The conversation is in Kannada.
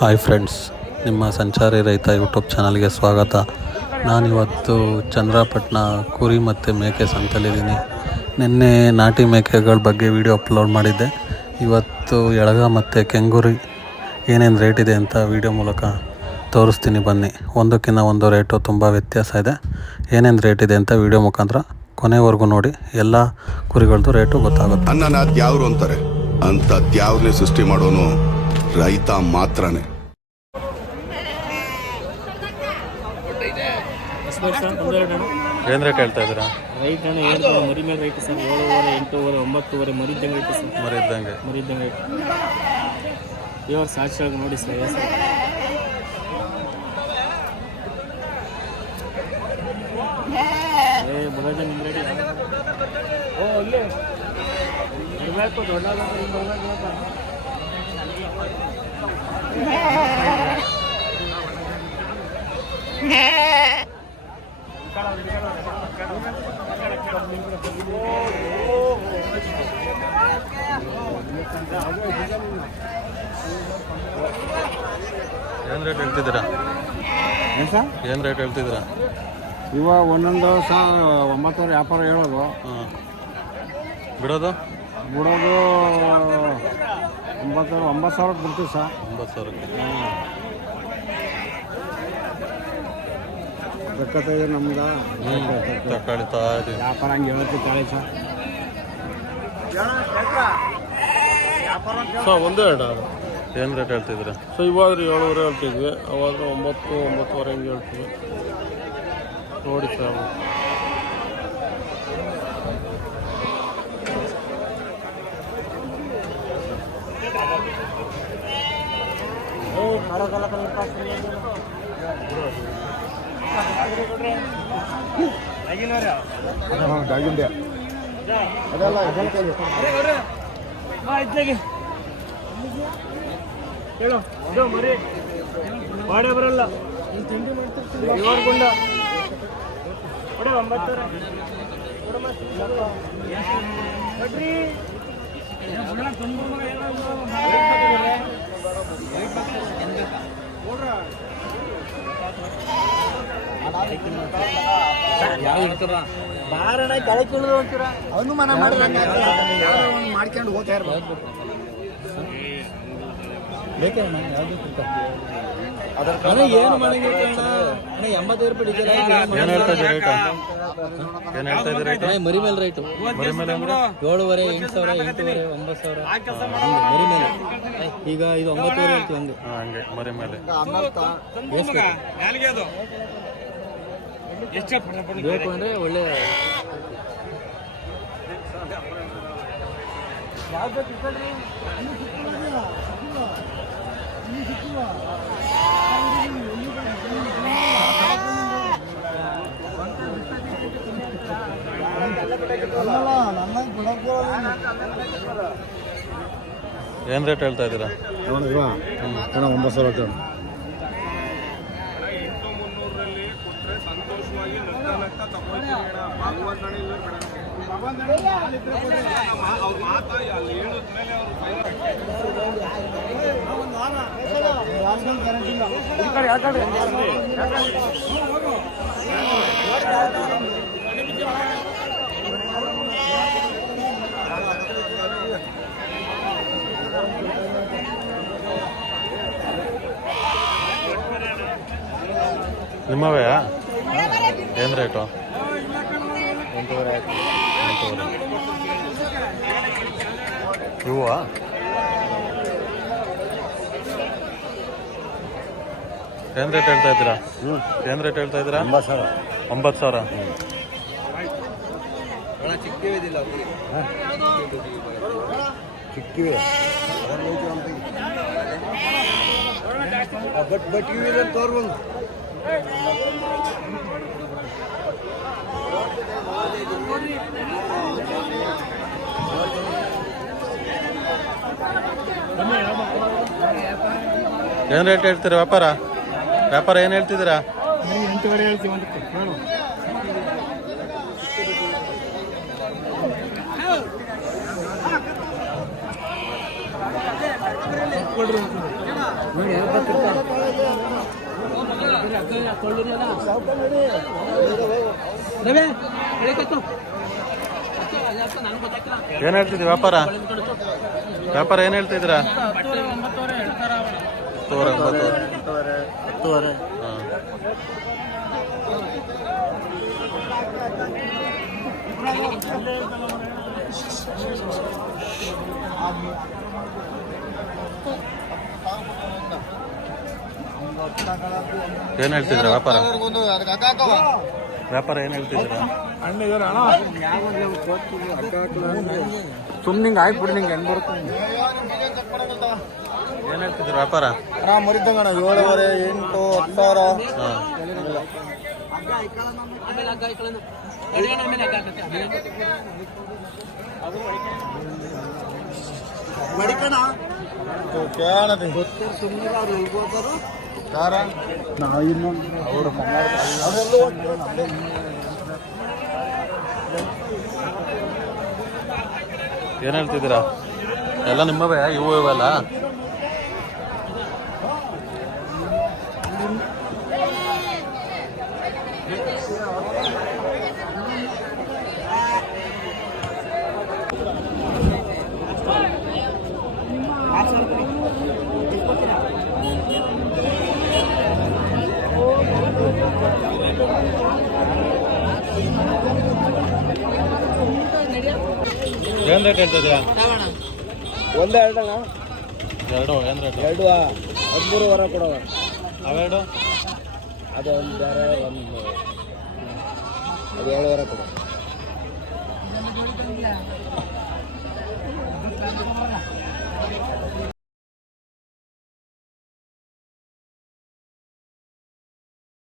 ಹಾಯ್ ಫ್ರೆಂಡ್ಸ್, ನಿಮ್ಮ ಸಂಚಾರಿ ರೈತ ಯೂಟ್ಯೂಬ್ ಚಾನಲ್ಗೆ ಸ್ವಾಗತ. ನಾನಿವತ್ತು ಚಂದ್ರಪಟ್ಟಣ ಕುರಿ ಮತ್ತು ಮೇಕೆ ಸಂತಲ್ಲಿದ್ದೀನಿ. ನಿನ್ನೆ ನಾಟಿ ಮೇಕೆಗಳ ಬಗ್ಗೆ ವಿಡಿಯೋ ಅಪ್ಲೋಡ್ ಮಾಡಿದ್ದೆ. ಇವತ್ತು ಎಳಗ ಮತ್ತು ಕೆಂಗುರಿ ಏನೇನು ರೇಟ್ ಇದೆ ಅಂತ ವಿಡಿಯೋ ಮೂಲಕ ತೋರಿಸ್ತೀನಿ ಬನ್ನಿ. ಒಂದಕ್ಕಿಂತ ಒಂದು ರೇಟು ತುಂಬ ವ್ಯತ್ಯಾಸ ಇದೆ. ಏನೇನು ರೇಟ್ ಇದೆ ಅಂತ ವಿಡಿಯೋ ಮುಖಾಂತರ ಕೊನೆವರೆಗೂ ನೋಡಿ. ಎಲ್ಲ ಕುರಿಗಳದ್ದು ರೇಟು ಗೊತ್ತಾಗುತ್ತೆ. ಅನ್ನನ ದ್ಯಾವ್ರು ಅಂತಾರೆ ಅಂತ ದ್ಯಾವ್ರನ್ನೇ ಸೃಷ್ಟಿ ಮಾಡೋನು ರೈತ ಮಾತ್ರನೇ. ಏನು ರೇಟ್ ಹೇಳ್ತಾ ಇದ್ದೀರಾ? ರೈಟ್ ಅಣ್ಣ ಹೇಳ್ತಾರೆ ಮರಿ ಮೇಲೆ ರೈಟ್ ಸರ್. 7,500, 8,500, 9,500 ಮರಿದ್ದಂಗೆ ರೈಟ್ ಸರ್. ಮರಿದ್ದಂಗೆ ರೈಟ್. ಇವಾಗ ಸಾಕ್ಷಿ ನೋಡಿ ಸರ್. ಬರೋದ ನಿಮ್ಮ ರೆಡಿ. ಓ ಅಲ್ಲೇ ಬರಬೇಕು ದೊಡ್ಡ ಬರಬೇಕು. ಏನು ರೇಟ್ ಹೇಳ್ತಿದ್ದೀರಾ? ಏನು ರೇಟ್ ಹೇಳ್ತಿದ್ದೀರಾ? ಇವಾಗ ಒಂದೊಂದು 9,000 ವ್ಯಾಪಾರ ಹೇಳೋದು. ಬಿಡೋದು 9,000 ಬಿಡ್ತೀವಿ ಸರ್. 9,000ಕ್ಕೆ ಬೆಕ್ಕತ್ತೈದೆ ನಮ್ದು. ತಗೊಳ್ತಾ ಇದ್ದೀವಿ. ವ್ಯಾಪಾರ ಹಂಗೆ ಹೇಳ್ತಿರ್ತಾರೆ ಸರ್. ಒಂದೇ ಎರಡು ಏನು ರೇಟ್ ಹೇಳ್ತಿದ್ದೀರಾ? ಸೊ ಇವಾಗ 7,500 ಹೇಳ್ತಿದ್ವಿ, ಅವಾಗ 9,500 ಹಿಂಗೆ ಹೇಳ್ತೀವಿ. ನೋಡಿ ಸರ್, ಹೇಳು ಇದು ಮರಿ ಬಾಡೆ ಬರಲ್ಲ. ಇವಾಗ ಗುಂಡ ಕೊಡಿ 9,000 ಬಾರಣ ಕೆಳಗೆ ಕೀಳಿದ್ರು ಅಂತೀರ. ಅವನು ಮನ ಮಾಡ್ಕೊಂಡು ಹೋಗ್ತಾ ಇರ್ಬೋದು. ಏನು ಮಾಡಂಗಿಲ್ಲ. 85 ರೂಪಾಯಿ ಡೀಸೆಲ್. ಏನು ಹೇಳ್ತಾ ಇದ್ದೀರಾ ರೇಟು? ಏನು ಹೇಳ್ತಾ ಇದ್ದೀರಾ ರೇಟು? ಮರಿ ಮೇಲೆ ರೈಟು. ಮರಿ ಮೇಲೆ ಅಂದರೆ 7,500, 8,000, 8,500, 9,000 ಮರಿ ಮೇಲೆ. ಈಗ ಇದು 9,000 ಹೇಳ್ತೀವಿ ಒಂದು. ಹಂಗೆ ಮರಿ ಮೇಲೆ ಬೇಕು ಅಂದರೆ ಒಳ್ಳೆ ಏನು ರೇಟ್ ಹೇಳ್ತಾ ಇದ್ದೀರಾ? 9,000 ನಿಮ್ಮವೇ? ಏನು ರೇಟು? 8,500. ಇವು ಏನು ರೇಟ್ ಹೇಳ್ತಾ ಇದ್ದೀರಾ? ಏನು ರೇಟ್ ಹೇಳ್ತಾ ಇದ್ದೀರಾ? 9,000. ಚಿಕ್ಕಿವೆ ಬಟ್ ಇವಿದೆ ತೋರ್ಬಂದು. ಏನು ರೇಟ್ ಹೇಳ್ತೀರಾ? ವ್ಯಾಪಾರ ಏನು ಹೇಳ್ತಿದ್ದೀರಾ? 8,500 ಹೇಳ್ತೀವಿ ಒಂದಕ್ಕೆ. ನೋಡು ಏನು ಹೇಳ್ತಿದ್ವಿ ವ್ಯಾಪಾರ ಏನು ಹೇಳ್ತಿದ್ದೀರಾ? 10,900. ಹಾಂ. ಏನು ಹೇಳ್ತಿದ್ರ ವ್ಯಾಪಾರ ಏನು ಹೇಳ್ತಿದ್ದೀರಾ? ಸುಮ್ಮನೆ ಆಯ್ತು ನಿಂಗೆ ಹೆಂಗೆ ಬರುತ್ತೆ ಏನು ಹೇಳ್ತಿದ್ದೀರ ವ್ಯಾಪಾರ? ಮರಿದಂಗಣ 7,500 8 10,000. ಹಾಂ. ಮಡಿಕಣ ಏನು ಹೇಳ್ತಿದ್ದೀರಾ? ಎಲ್ಲ ನಿಮ್ಮವೇ ಇವು ಇವೆಲ್ಲ? ಏನು ರೇಟ್ ಹೇಳ್ತಿದ್ದೀರಾ? ಒಂದೇ ಎರಡಣ್ಣ? ಎರಡು ಏನು ರೇಟ್? 2 13,500 ಕೊಡವ. ಅವೆರಡು ಅದು ಒಂದು ಬೇರೆ ಒಂದು ಅದು 7,500 ಕೊಡ.